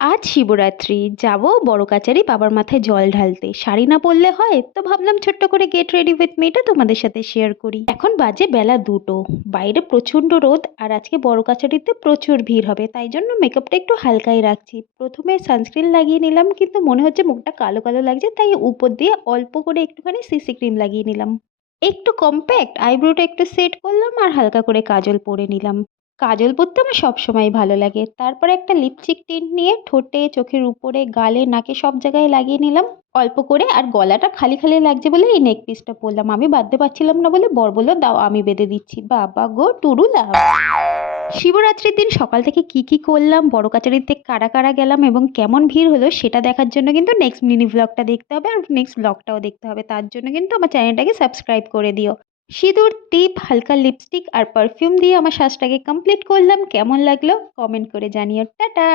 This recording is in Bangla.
আজ শিবরাত্রি, যাব বড় কাচারি বাবার মাথায় জল ঢালতে। শাড়ি না পরলে হয়, তো ভাবলাম ছোট্ট করে গেট রেডি উইথ মিটা তোমাদের সাথে শেয়ার করি। এখন বাজে বেলা 2টো, বাইরে প্রচন্ড রোদ আর আজকে বড় কাচারিতে প্রচুর ভিড় হবে, তাই জন্য মেকআপটা একটু হালকাই রাখছি। প্রথমে সানস্ক্রিন লাগিয়ে নিলাম, কিন্তু মনে হচ্ছে মুখটা কালো কালো লাগছে, তাই উপর দিয়ে অল্প করে একটুখানি সিসি ক্রিম লাগিয়ে নিলাম। একটু কম্প্যাক্ট আইব্রোটা একটু সেট করলাম আর হালকা করে কাজল পরে নিলাম। কাজল পরতে আমার সবসময় ভালো লাগে। তারপরে একটা লিপস্টিক টিন্ট নিয়ে ঠোঁটে, চোখের উপরে, গালে, নাকে সব জায়গায় লাগিয়ে নিলাম অল্প করে। আর গলাটা খালি খালি লাগছে বলে এই নেক পিসটা পরলাম। আমি বাঁধতে পারছিলাম না বলে বর বলল, দাও আমি বেঁধে দিচ্ছি। বাবা গো টুরু লাভ। শিবরাত্রির দিন সকাল থেকে কি কি করলাম, বড় কাচারিতে কারা কারা গেলাম এবং কেমন ভিড় হলো সেটা দেখার জন্য কিন্তু নেক্সট মিনি ব্লগটা দেখতে হবে, আর নেক্সট ব্লগটাও দেখতে হবে। তার জন্য কিন্তু আমার চ্যানেলটাকে সাবস্ক্রাইব করে দিও। সিঁদুর, টিপ, হালকা লিপস্টিক আর পারফিউম দিয়ে আমার সাজটাকে কমপ্লিট করলাম। কেমন লাগলো কমেন্ট করে জানিও। টাটা।